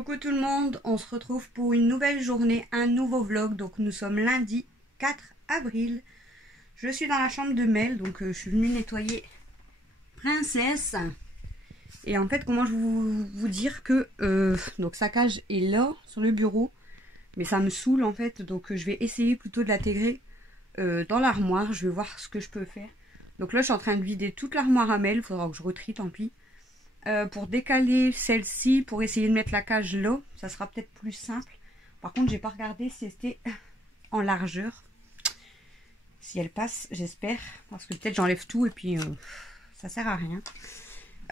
Coucou tout le monde, on se retrouve pour une nouvelle journée, un nouveau vlog. Donc nous sommes lundi 4 avril. Je suis dans la chambre de Mel, donc je suis venue nettoyer Princesse. Et en fait, comment je vous dire que donc sa cage est là sur le bureau, mais ça me saoule en fait, donc je vais essayer plutôt de l'intégrer dans l'armoire. Je vais voir ce que je peux faire. Donc là, je suis en train de vider toute l'armoire à Mel. Il faudra que je retrie, tant pis. Pour décaler celle-ci, pour essayer de mettre la cage là, ça sera peut-être plus simple. Par contre, j'ai pas regardé si c'était en largeur. Si elle passe, j'espère. Parce que peut-être j'enlève tout et puis ça sert à rien.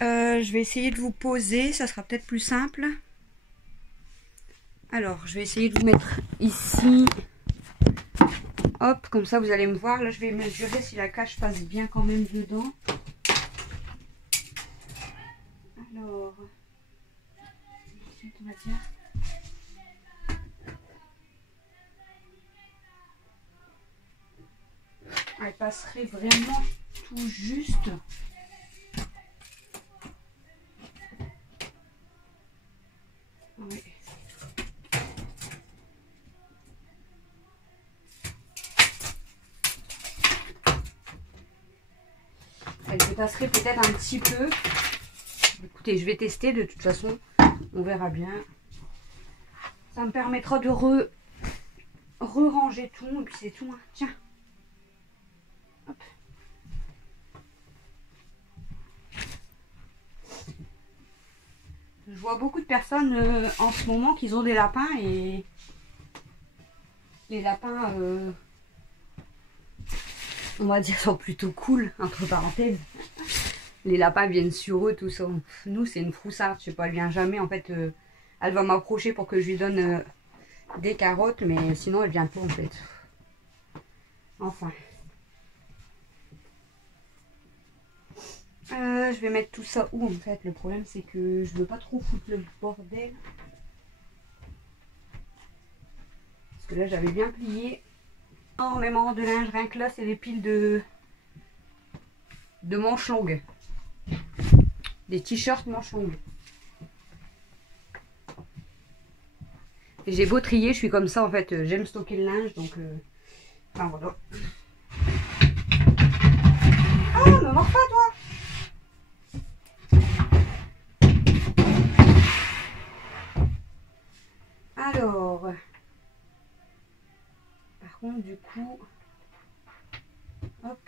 Je vais essayer de vous poser, ça sera peut-être plus simple. Alors, je vais essayer de vous mettre ici. Hop, comme ça vous allez me voir. Là, je vais mesurer si la cage passe bien quand même dedans. Alors, on va dire. Elle passerait vraiment tout juste. Oui. Elle dépasserait peut-être un petit peu. Écoutez, je vais tester de toute façon. On verra bien. Ça me permettra de re-ranger tout. Et puis c'est tout. Hein. Tiens. Hop. Je vois beaucoup de personnes en ce moment qui ont des lapins et les lapins, on va dire, sont plutôt cool, entre parenthèses. Les lapins viennent sur eux, tout ça. Nous, c'est une froussarde, je sais pas, elle vient jamais. En fait, elle va m'approcher pour que je lui donne des carottes, mais sinon, elle vient pas, en fait. Enfin. Je vais mettre tout ça où, en fait? Le problème, c'est que je veux pas trop foutre le bordel. Parce que là, j'avais bien plié énormément de linge. Rien que là, c'est des piles de manches longues. Des t-shirts manches longues. Et j'ai beau trier, je suis comme ça en fait. J'aime stocker le linge, donc enfin voilà. Ah, me mords pas toi. Alors, par contre du coup, hop.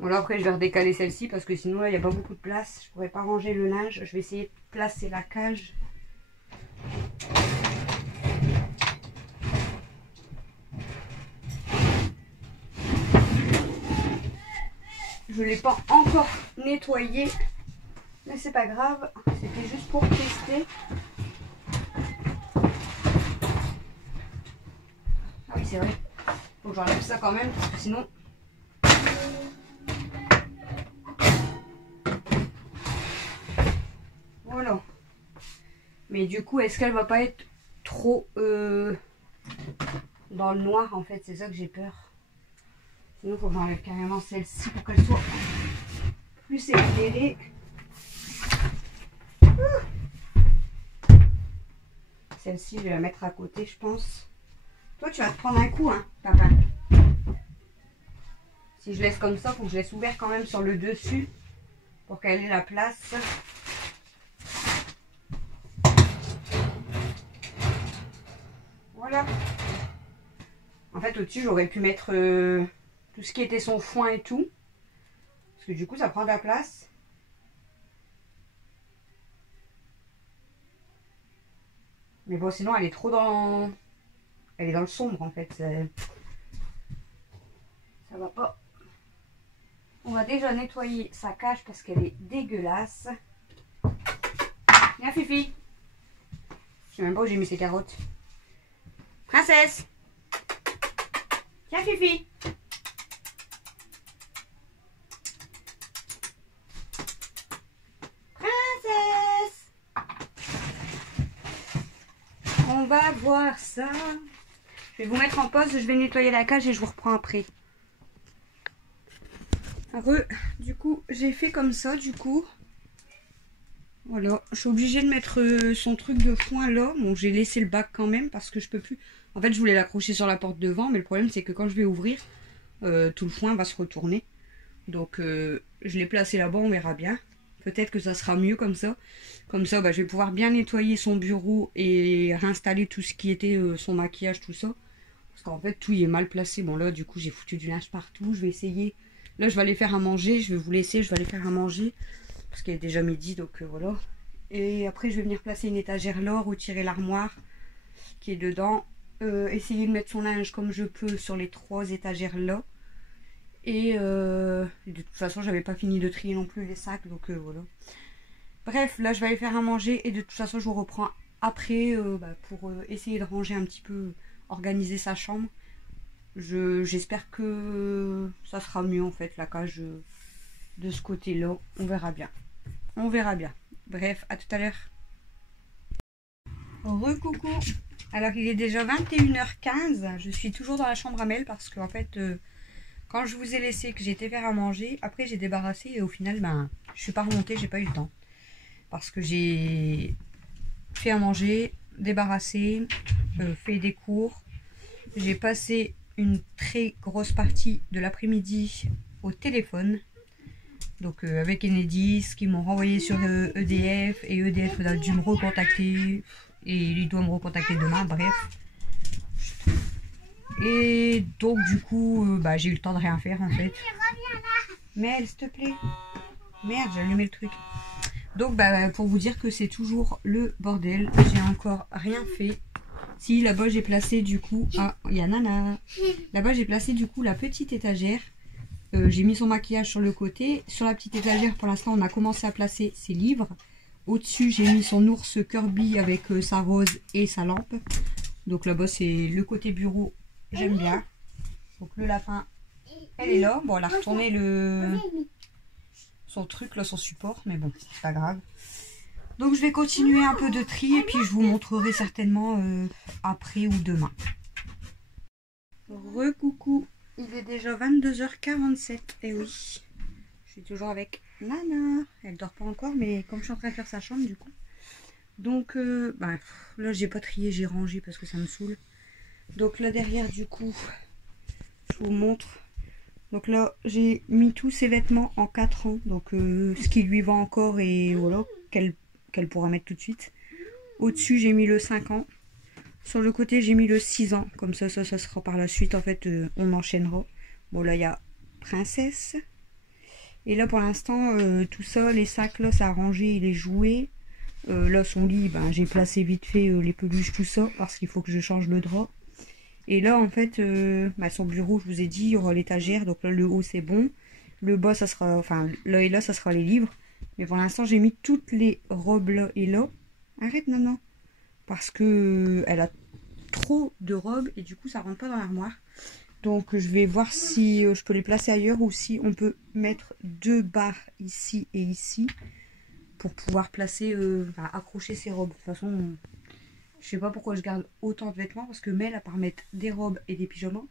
Voilà, après je vais redécaler celle-ci parce que sinon là il n'y a pas beaucoup de place. Je pourrais pas ranger le linge. Je vais essayer de placer la cage. Je ne l'ai pas encore nettoyé. Mais c'est pas grave. C'était juste pour tester. Ah oui, c'est vrai. Faut que j'enlève ça quand même parce que sinon... Voilà. Mais du coup, est-ce qu'elle va pas être trop dans le noir en fait? C'est ça que j'ai peur. Sinon, il faut que j'enlève carrément celle-ci pour qu'elle soit plus éclairée. Celle-ci, je vais la mettre à côté, je pense. Toi, tu vas te prendre un coup, hein, papa. Si je laisse comme ça, il faut que je laisse ouvert quand même sur le dessus pour qu'elle ait la place. Voilà. En fait, au-dessus, j'aurais pu mettre tout ce qui était son foin et tout. Parce que du coup, ça prend de la place. Mais bon, sinon, elle est trop dans... Elle est dans le sombre, en fait. Ça va pas. On va déjà nettoyer sa cage parce qu'elle est dégueulasse. Viens Fifi. Je sais même pas où j'ai mis ses carottes. Princesse. Tiens Fifi. Princesse. On va voir ça. Je vais vous mettre en pause, je vais nettoyer la cage et je vous reprends après. Du coup, j'ai fait comme ça, du coup. Voilà, je suis obligée de mettre son truc de foin là. Bon, j'ai laissé le bac quand même parce que je peux plus. En fait, je voulais l'accrocher sur la porte devant, mais le problème c'est que quand je vais ouvrir, tout le foin va se retourner. Donc, je l'ai placé là-bas, on verra bien. Peut-être que ça sera mieux comme ça. Comme ça, bah, je vais pouvoir bien nettoyer son bureau et réinstaller tout ce qui était son maquillage, tout ça. Parce qu'en fait, tout y est mal placé. Bon, là, du coup, j'ai foutu du linge partout. Je vais essayer. Là, je vais aller faire à manger. Je vais vous laisser. Je vais aller faire à manger. Parce qu'il est déjà midi, donc voilà. Et après, je vais venir placer une étagère là, retirer l'armoire qui est dedans. Essayer de mettre son linge comme je peux sur les 3 étagères là. Et de toute façon, j'avais pas fini de trier non plus les sacs, donc voilà. Bref, là, je vais aller faire à manger. Et de toute façon, je vous reprends après pour essayer de ranger un petit peu, organiser sa chambre. J'espère que ça sera mieux en fait, la cage de ce côté-là. On verra bien. On verra bien. Bref, à tout à l'heure. Recoucou. Alors, il est déjà 21h15. Je suis toujours dans la chambre à Mel parce que en fait, quand je vous ai laissé que j'étais faire à manger, après j'ai débarrassé et au final, ben, je suis pas remontée, j'ai pas eu le temps. Parce que j'ai fait à manger, débarrassé, fait des cours. J'ai passé une très grosse partie de l'après-midi au téléphone. Donc avec Enedis qui m'ont renvoyé sur EDF et EDF a dû me recontacter et il doit me recontacter demain, bref. Et donc du coup j'ai eu le temps de rien faire en fait. Mais s'il te plaît. Merde, j'ai allumé le truc. Donc pour vous dire que c'est toujours le bordel, j'ai encore rien fait. Si là-bas j'ai placé du coup, il y a Nana. Là-bas j'ai placé du coup la petite étagère. J'ai mis son maquillage sur le côté. Sur la petite étagère, pour l'instant, on a commencé à placer ses livres. Au-dessus, j'ai mis son ours Kirby avec sa rose et sa lampe. Donc là-bas, c'est le côté bureau. J'aime bien. Donc le lapin, elle est là. Bon, elle a retourné son truc, là, son support. Mais bon, c'est pas grave. Donc je vais continuer un peu de tri et puis je vous montrerai certainement après ou demain. Recoucou. Il est déjà 22h47, et oui, je suis toujours avec Nana. Elle dort pas encore, mais comme je suis en train de faire sa chambre du coup. Donc, là j'ai pas trié, j'ai rangé parce que ça me saoule. Donc là derrière du coup, je vous montre. Donc là j'ai mis tous ses vêtements en 4 ans, donc ce qui lui va encore et voilà, qu'elle pourra mettre tout de suite. Au-dessus j'ai mis le 5 ans. Sur le côté, j'ai mis le 6 ans. Comme ça sera par la suite. En fait, on enchaînera. Bon, là, il y a Princesse. Et là, pour l'instant, tout ça, les sacs, là, ça a rangé et les jouets. Là, son lit, j'ai placé vite fait les peluches, tout ça. Parce qu'il faut que je change le drap. Et là, en fait, son bureau, je vous ai dit, il y aura l'étagère. Donc là, le haut, c'est bon. Le bas, ça sera... Enfin, là et là, ça sera les livres. Mais pour l'instant, j'ai mis toutes les robes là et là. Arrête, non. Parce que elle a trop de robes et du coup ça rentre pas dans l'armoire. Donc je vais voir si je peux les placer ailleurs ou si on peut mettre 2 barres ici et ici pour pouvoir placer, accrocher ces robes. De toute façon, je sais pas pourquoi je garde autant de vêtements parce que Mel, à part mettre des robes et des pyjamas,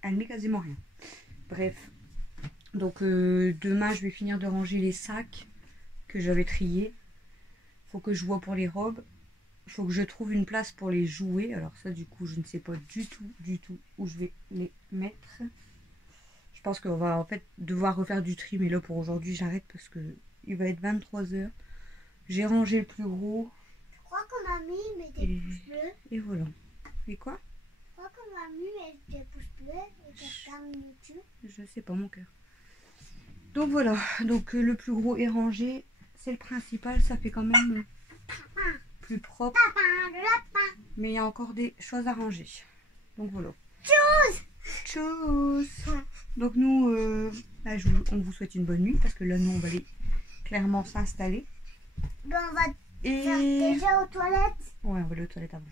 elle met quasiment rien. Bref, donc demain je vais finir de ranger les sacs que j'avais triés. Faut que je vois pour les robes. Il faut que je trouve une place pour les jouets. Alors ça, du coup, je ne sais pas du tout où je vais les mettre. Je pense qu'on va en fait devoir refaire du tri. Mais là, pour aujourd'hui, j'arrête parce que il va être 23 h. J'ai rangé le plus gros. Je crois qu'on a mis des pouces bleus. Et voilà. Et quoi? Je crois qu'on a mis des pouces bleus et des cartes dessus. Je sais pas, mon cœur. Donc voilà. Donc le plus gros est rangé. C'est le principal. Ça fait quand même... plus propre, mais il y a encore des choses à ranger. Donc voilà. Tchuss. Tchuss. Donc nous, là, on vous souhaite une bonne nuit parce que là, nous, on va aller clairement s'installer. Ben, on va Et faire déjà aux toilettes. ouais, on va aller aux toilettes avant.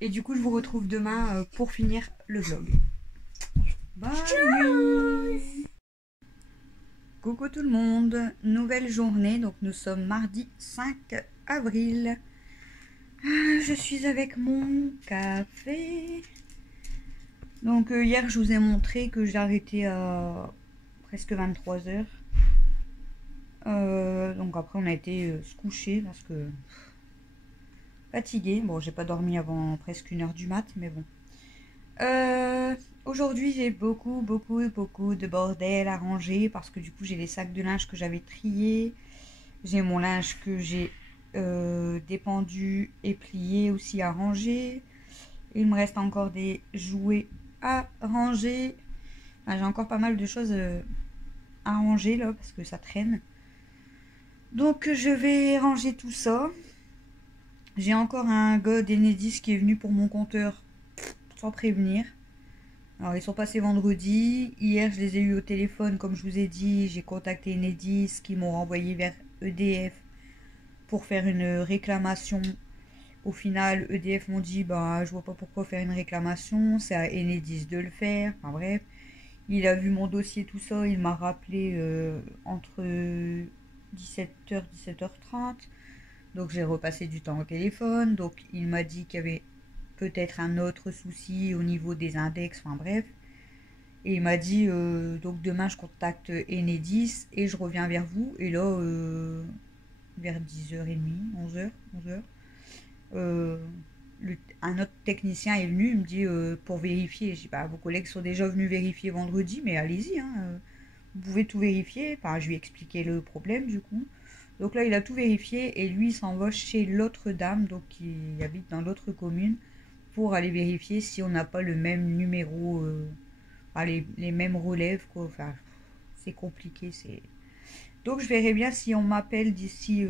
Et du coup, je vous retrouve demain pour finir le vlog. Bonne nuit. Coucou tout le monde, nouvelle journée, donc nous sommes mardi 5 avril. Je suis avec mon café. Donc hier je vous ai montré que j'ai arrêté à presque 23 h. Donc après on a été se coucher parce que fatigué. Bon, j'ai pas dormi avant presque 1 h du mat, mais bon. Aujourd'hui j'ai beaucoup de bordel à ranger parce que du coup j'ai les sacs de linge que j'avais triés, j'ai mon linge que j'ai dépendu et plié aussi à ranger, il me reste encore des jouets à ranger. Enfin, j'ai encore pas mal de choses à ranger là parce que ça traîne, donc je vais ranger tout ça. J'ai encore un gars d'Enedis qui est venu pour mon compteur sans prévenir. Alors ils sont passés vendredi, hier je les ai eu au téléphone comme je vous ai dit, j'ai contacté Enedis qui m'ont renvoyé vers EDF pour faire une réclamation. Au final EDF m'ont dit bah je vois pas pourquoi faire une réclamation, c'est à Enedis de le faire, enfin bref. Il a vu mon dossier tout ça, il m'a rappelé entre 17h 17h30, donc j'ai repassé du temps au téléphone, donc il m'a dit qu'il y avait peut-être un autre souci au niveau des index, enfin bref. Et il m'a dit donc demain je contacte Enedis et je reviens vers vous. Et là vers 10h30, 11h, un autre technicien est venu, il me dit pour vérifier. Je dis bah vos collègues sont déjà venus vérifier vendredi, mais allez-y, hein, vous pouvez tout vérifier. Enfin je lui ai expliqué le problème du coup. Donc là il a tout vérifié et lui il s'en va chez l'autre dame, donc qui habite dans l'autre commune, pour aller vérifier si on n'a pas le même numéro, les mêmes relèves, quoi. Enfin, c'est compliqué. Donc je verrai bien si on m'appelle d'ici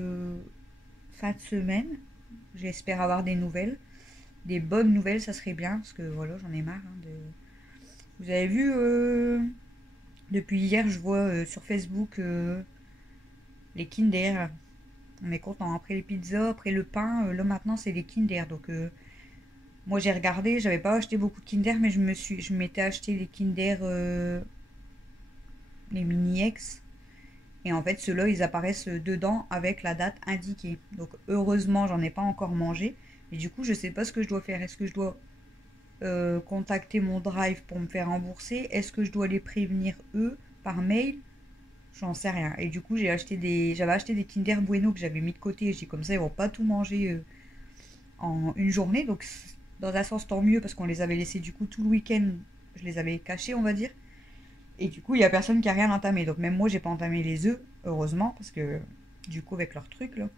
fin de semaine. J'espère avoir des nouvelles. Des bonnes nouvelles, ça serait bien, parce que voilà, j'en ai marre. Vous avez vu, depuis hier, je vois sur Facebook les Kinder. On est content. Après les pizzas, après le pain, là maintenant c'est les Kinder. Donc moi j'ai regardé, j'avais pas acheté beaucoup de Kinder, mais je m'étais acheté les Kinder, les mini-X. Et en fait ceux-là ils apparaissent dedans avec la date indiquée. Donc heureusement j'en ai pas encore mangé. Et du coup je sais pas ce que je dois faire. Est-ce que je dois contacter mon drive pour me faire rembourser? Est-ce que je dois les prévenir eux par mail? J'en sais rien. Et du coup j'avais acheté des Kinder Bueno que j'avais mis de côté. J'ai dit comme ça ils vont pas tout manger en une journée. Donc dans un sens tant mieux parce qu'on les avait laissés du coup tout le week-end, je les avais cachés on va dire, et du coup il y a personne qui a rien entamé, donc même moi j'ai pas entamé les œufs, heureusement, parce que du coup avec leur truc là.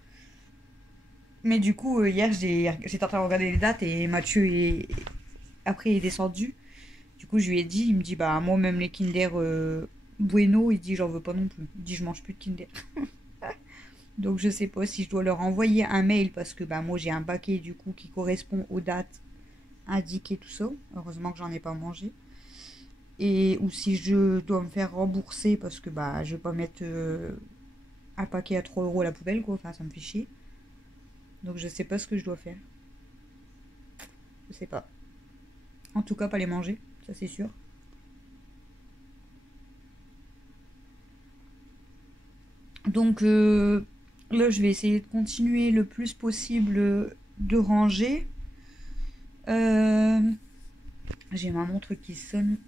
Mais du coup hier j'étais en train de regarder les dates et Mathieu après il est descendu, du coup je lui ai dit, il me dit bah moi même les Kinder Bueno, il dit j'en veux pas non plus, il dit je mange plus de Kinder. Donc je sais pas si je dois leur envoyer un mail parce que bah moi j'ai un paquet du coup qui correspond aux dates indiquées, tout ça. Heureusement que j'en ai pas mangé. Et ou si je dois me faire rembourser parce que bah je vais pas mettre un paquet à 3 € à la poubelle quoi. Enfin ça me fait chier. Donc je sais pas ce que je dois faire. Je sais pas. En tout cas pas les manger, ça c'est sûr. Donc là, je vais essayer de continuer le plus possible de ranger. J'ai ma montre qui sonne.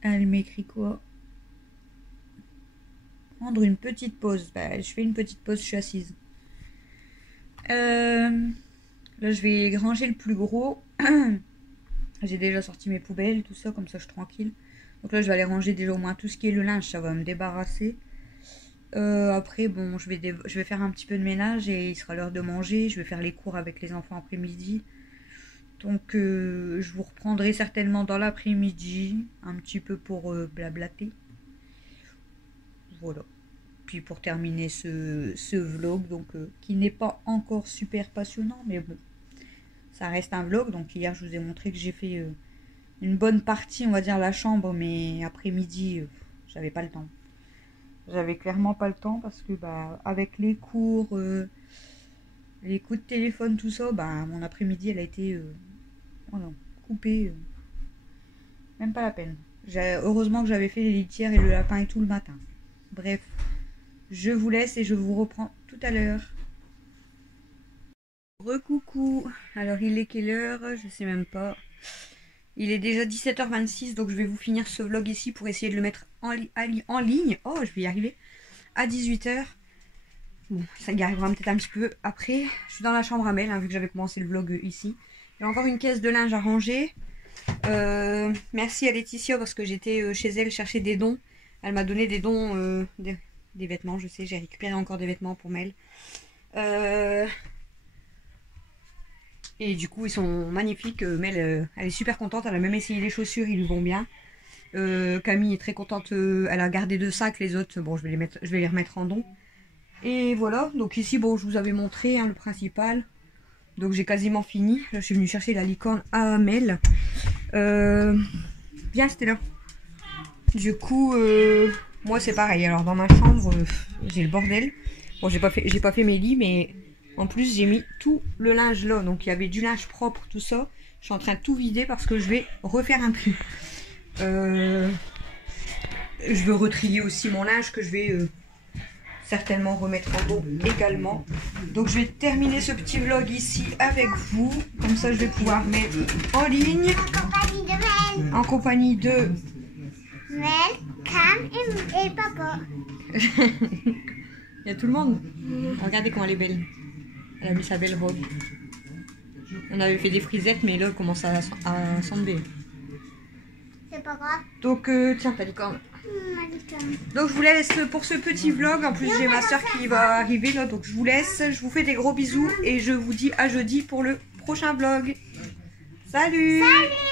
Elle m'écrit quoi? Prendre une petite pause. Bah, je fais une petite pause, je suis assise. Là, je vais ranger le plus gros. J'ai déjà sorti mes poubelles, tout ça, comme ça je suis tranquille. Donc là, je vais aller ranger déjà au moins tout ce qui est le linge, ça va me débarrasser. Après, bon, je vais faire un petit peu de ménage et il sera l'heure de manger. Je vais faire les cours avec les enfants après-midi. Donc, je vous reprendrai certainement dans l'après-midi, un petit peu pour blablater. Voilà. Puis pour terminer ce vlog, donc qui n'est pas encore super passionnant, mais bon, ça reste un vlog. Donc hier, je vous ai montré que j'ai fait une bonne partie, on va dire, la chambre, mais après-midi, j'avais pas le temps. J'avais clairement pas le temps parce que bah, avec les cours, les coups de téléphone, tout ça, bah, mon après-midi, elle a été voilà, coupée. Même pas la peine. Heureusement que j'avais fait les litières et le lapin et tout le matin. Bref, je vous laisse et je vous reprends tout à l'heure. Recoucou. Alors il est quelle heure? Je sais même pas. Il est déjà 17h26, donc je vais vous finir ce vlog ici pour essayer de le mettre en ligne. Oh, je vais y arriver. À 18h. Bon, ça y arrivera peut-être un petit peu après. Je suis dans la chambre à Mel, hein, vu que j'avais commencé le vlog ici. Il y a encore une caisse de linge à ranger. Merci à Laetitia parce que j'étais chez elle chercher des dons. Elle m'a donné des dons, des vêtements, je sais. J'ai récupéré encore des vêtements pour Mel. Et du coup, ils sont magnifiques. Mel, elle est super contente. Elle a même essayé les chaussures, ils lui vont bien. Camille est très contente. Elle a gardé 2 sacs. Les autres, bon, je vais les remettre en don. Et voilà. Donc ici, bon, je vous avais montré hein, le principal. Donc j'ai quasiment fini. Je suis venue chercher la licorne à Mel. Viens, c'était là. Du coup, moi c'est pareil. Alors dans ma chambre, j'ai le bordel. Bon, j'ai pas fait mes lits, mais en plus j'ai mis tout le linge là. Donc il y avait du linge propre, tout ça. Je suis en train de tout vider parce que je vais refaire un tri. Je veux retrier aussi mon linge que je vais certainement remettre en dos également. Donc je vais terminer ce petit vlog ici avec vous. Comme ça je vais pouvoir mettre en ligne. En compagnie de Mel, Cam et papa. Il y a tout le monde. Regardez comment elle est belle. Elle a mis sa belle robe. On avait fait des frisettes, mais là elle commence à s'enlever. C'est pas grave. Donc tiens ta licorne. Ma licorne. Donc je vous laisse pour ce petit vlog. En plus j'ai ma soeur qui va arriver là. Donc je vous laisse. Je vous fais des gros bisous. Et je vous dis à jeudi pour le prochain vlog. Salut! Salut!